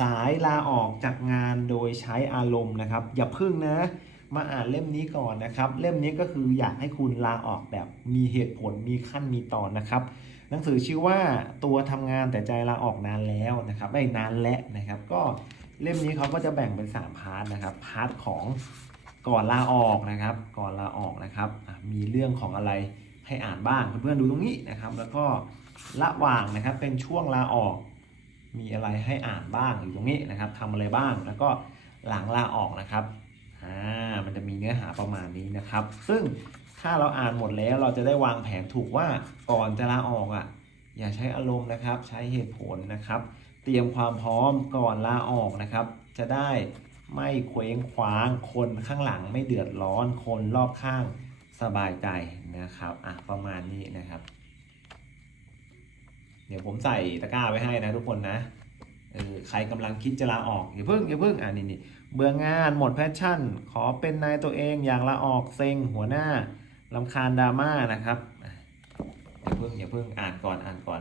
สายลาออกจากงานโดยใช้อารมณ์นะครับ อย่าพึ่งนะ มาอ่านเล่มนี้ก่อนนะครับ เล่มนี้ก็คืออยากให้คุณลาออกแบบมีเหตุผลมีขั้นมีตอนนะครับ หนังสือชื่อว่าตัวทำงานแต่ใจลาออกนานแล้วนะครับไม่นานและนะครับ ก็เล่มนี้เขาก็จะแบ่งเป็น 3 พาร์ทนะครับ พาร์ทของก่อนลาออกนะครับ ก่อนลาออกนะครับมีเรื่องของอะไรให้อ่านบ้างเพื่อนๆดูตรงนี้นะครับ แล้วก็ระหว่างนะครับเป็นช่วงลาออก มีอะไรให้อ่านบ้างอยู่ตรงนี้นะครับทำอะไรบ้างแล้วก็หลังลาออกนะครับอ่ามันจะมีเนื้อหาประมาณนี้นะครับ ซึ่งถ้าเราอ่านหมดแล้วเราจะได้วางแผนถูกว่าก่อนจะลาออกอะ อย่าใช้อารมณ์นะครับ ใช้เหตุผลนะครับ เตรียมความพร้อมก่อนลาออกนะครับ จะได้ไม่เคว้งคว้างคนข้างหลังไม่เดือดร้อนคนรอบข้างสบายใจนะครับอะประมาณนี้นะครับ เดี๋ยวผมใส่ตะกร้าไว้ให้นะทุกคนนะเออใครกำลังคิดจะลาออกอย่าเพิ่งอย่าเพิ่งอ่านี่นี่เบื่องานหมดแพชชั่น ขอเป็นนายตัวเองอยากลาออกเซ็งหัวหน้าลำคาญดราม่านะครับอย่าเพิ่งอย่าเพิ่งอ่านก่อนอ่านก่อน